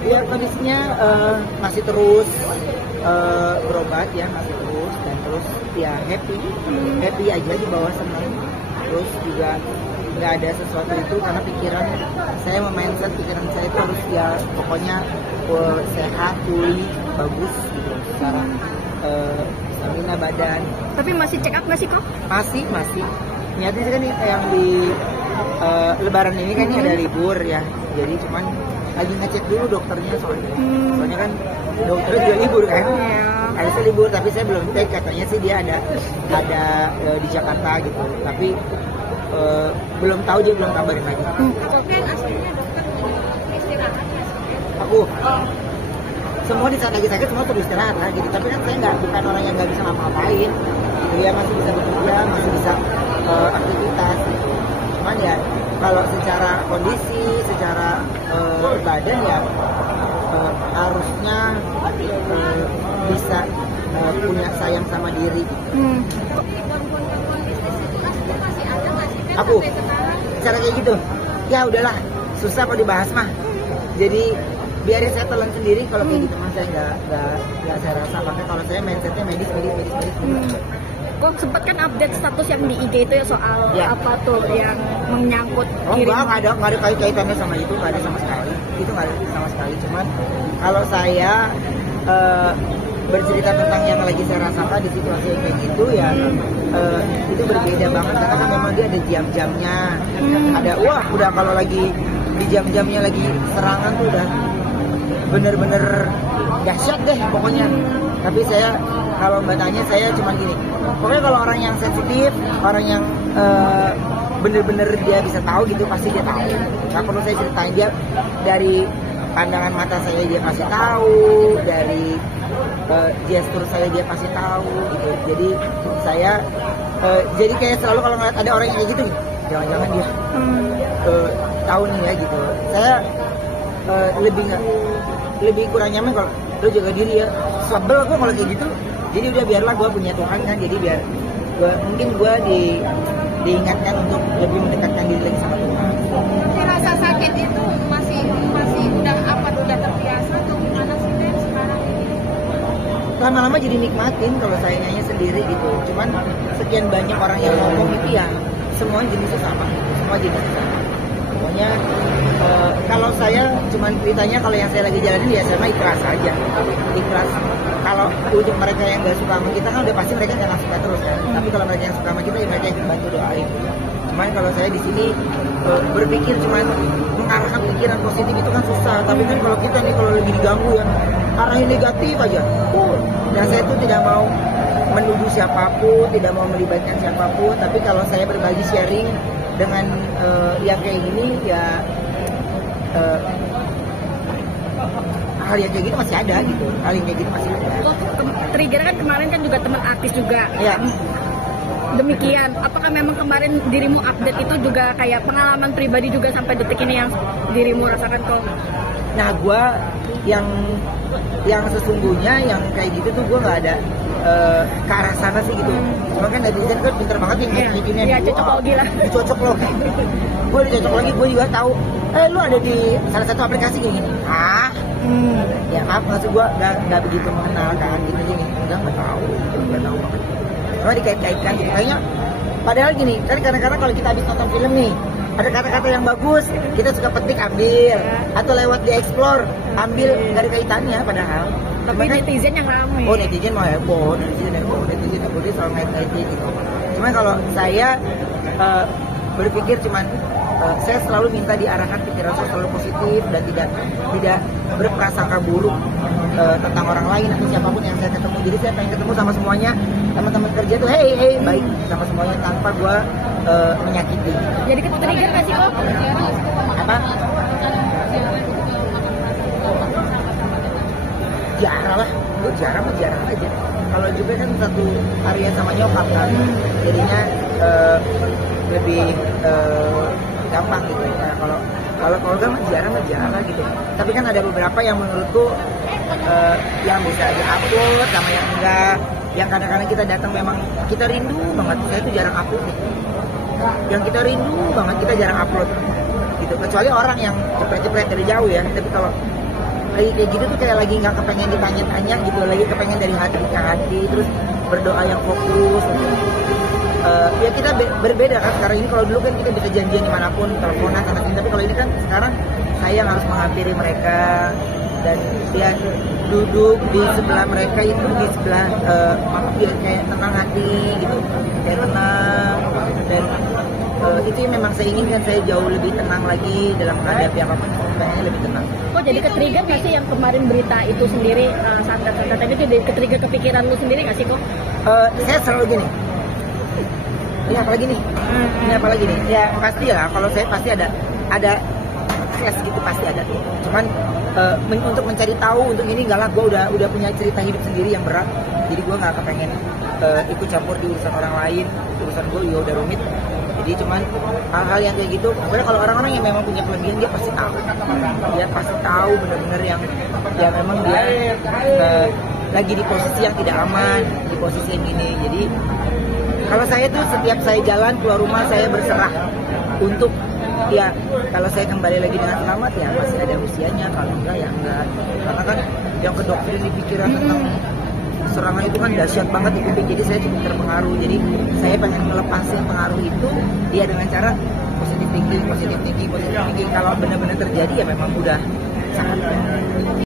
Ya kondisinya masih terus berobat ya, masih terus dan terus ya happy aja, di bawah senang. Terus juga nggak ada sesuatu itu karena pikiran saya mindset pikiran saya itu harus ya pokoknya sehat, pulih, bagus gitu secara stamina badan. Tapi masih check up nggak sih kok? Masih. Niatnya sih kan yang di Lebaran ini kan ada libur ya, jadi cuman lagi ngecek dulu dokternya soalnya kan dokternya juga libur kan. Harusnya libur tapi saya belum cek, katanya sih dia ada di Jakarta gitu, tapi belum tahu, dia belum kabarin lagi. Tapi aslinya dokter istirahat ya? Aku semua di saat lagi sakit semua terus istirahat lah gitu, tapi kan saya bukan orang yang nggak bisa ngapa-ngapain gitu ya, masih bisa bekerja, masih bisa aktivitas gitu. Cuman ya kalau secara kondisi, secara badan ya harusnya bisa punya sayang sama diri gitu. Gangguan-gangguan istilah itu masih ada nggak sih? Aku Sampai sekarang? cara kayak gitu ya udahlah, susah kok dibahas mah, jadi biarin saya telan sendiri. Kalau kayak gitu mah saya nggak saya rasa, makanya kalau saya mindsetnya medis. Kok sempat kan update status yang di IG itu ya soal apa tuh yang menyangkut diri. Nggak ada kaitannya sama itu, nggak ada sama sekali. Itu nggak ada sama sekali. Cuman kalau saya bercerita tentang yang lagi saya rasakan di situasi kayak gitu ya, itu berbeda banget karena kan memang dia ada jam-jamnya. Ada udah kalau lagi di jam-jamnya lagi serangan tuh udah bener-bener dahsyat deh pokoknya. Tapi saya kalau mbak tanya, saya cuman gini, pokoknya kalau orang yang sensitif, orang yang bener-bener dia bisa tahu gitu, pasti dia tahu. Nggak perlu saya ceritain, dia dari pandangan mata saya dia pasti tahu, dari gestur saya dia pasti tahu gitu. Jadi saya jadi kayak selalu kalau ngeliat ada orang yang kayak gitu, jangan-jangan dia tahu nih ya gitu. Saya lebih kurang nyaman kalau lu jaga diri ya. Sebel gue kalau kayak gitu. Jadi udah biarlah gue punya Tuhan kan. Jadi biar mungkin gue diingatkan untuk lebih mendekatkan diri lagi sama Tuhan. Ini rasa sakit itu masih udah terbiasa atau gimana sih Den sekarang ini? Lama-lama jadi nikmatin kalau saya nyanyi sendiri gitu. Cuman sekian banyak orang yang ngomong itu ya semua jenisnya sama. Pokoknya kalau saya cuman ceritanya kalau yang saya lagi jalanin ya saya mah ikhlas aja. Ikhlas. Kalau ujung mereka yang gak suka sama kita kan udah pasti mereka gak suka terus kan. Tapi kalau mereka yang suka sama kita ya mereka yang bantu doain. Cuman kalau saya di sini berpikir cuman mengarahkan pikiran positif itu kan susah. Tapi kan kalau kita nih kalau lagi diganggu ya arahin negatif aja. Dan saya tuh tidak mau menuduh siapapun, tidak mau melibatkan siapapun. Tapi kalau saya berbagi sharing dengan yang kayak gini ya hal yang kayak gitu masih ada gitu, hal yang kayak gitu masih ada. Trigger kan kemarin kan juga teman artis juga. Ya. Demikian, apakah memang kemarin dirimu update itu juga kayak pengalaman pribadi juga sampai detik ini yang dirimu rasakan kok? Nah, gue yang sesungguhnya yang kayak gitu tuh gue nggak ada ke arah sana sih gitu. Cuma kan netizen kan pinter banget yang bikinnya. Iya, cocok logi lah. Cocok logi. Gue dicocok lagi, gue juga tahu. Lu ada di salah satu aplikasi kayak gini. Ya maaf, maksud gue nggak begitu mengenal kan gini. Nggak tahu banget. Cuma dikait-kaitkan gitu. Kayaknya padahal gini, kan kadang-kadang kalau kita habis nonton film nih, ada kata-kata yang bagus, kita suka petik ambil, atau lewat di explore ambil, nggak ada kaitannya padahal. Tapi netizen yang ramai. Oh, netizen mau heboh, netizen dia selalu ngait-ngaitin gitu. Cuman kalau saya berpikir cuman saya selalu minta diarahkan pikiran saya selalu positif dan tidak berprasangka buruk tentang orang lain atau siapapun yang saya ketemu. Jadi saya pengen ketemu sama semuanya, teman-teman kerja tuh hey baik sama semuanya tanpa gue menyakiti. Jadi ketrigger nggak sih kok? Apa? Jarang lah, gue jarang aja. Kalau juga kan satu area sama nyokap kan, jadinya lebih gampang gitu. Nah, kalau keluarga mah jarang gitu. Tapi kan ada beberapa yang menurutku yang bisa di-upload sama yang enggak. Yang kadang-kadang kita datang memang kita rindu banget. Saya tuh jarang upload nih. Yang kita rindu banget kita jarang upload. Gitu. gitu, kecuali orang yang jepret-jepret dari jauh ya. Tapi kalau lagi kayak gitu tuh kayak lagi nggak kepengen ditanya-tanya gitu, lagi kepengen dari hati ke hati, terus berdoa yang fokus gitu. Ya kita berbeda kan sekarang ini. Kalau dulu kan kita bisa janjian dimanapun, teleponan sana sini, tapi kalau ini kan sekarang saya yang harus menghampiri mereka dan dia duduk di sebelah mereka itu, di sebelah biar kayak tenang hati gitu, kayak tenang. Dan itu yang memang saya inginkan, saya jauh lebih tenang lagi dalam menghadapi apapun, sebenarnya lebih tenang. Oh jadi ke-trigger nggak sih yang kemarin berita itu sendiri, santet-santet itu jadi ke-trigger kepikiran lu sendiri nggak sih kok? Saya selalu gini, ini apalagi nih, ini apalagi nih, ya pasti lah, kalau saya pasti ada stress gitu, pasti ada. Cuman untuk mencari tahu, untuk ini enggak lah, gue udah punya cerita hidup sendiri yang berat, jadi gue nggak kepengen ikut campur di urusan orang lain. Urusan gue juga udah rumit, jadi cuman hal-hal yang kayak gitu. Pokoknya kalau orang-orang yang memang punya kelebihan, dia pasti tahu benar-benar yang memang dia lagi di posisi yang tidak aman, di posisi yang gini. Jadi kalau saya tuh setiap saya jalan keluar rumah, saya berserah untuk ya, kalau saya kembali lagi dengan selamat ya masih ada usianya, kalau enggak ya enggak. Karena kan yang kedoktrin di pikiran tentang serangan itu kan dahsyat banget di kuping, jadi saya cukup terpengaruh. Jadi saya pengen melepasin pengaruh itu dia dengan cara positive thinking. Kalau benar-benar terjadi ya memang udah sangat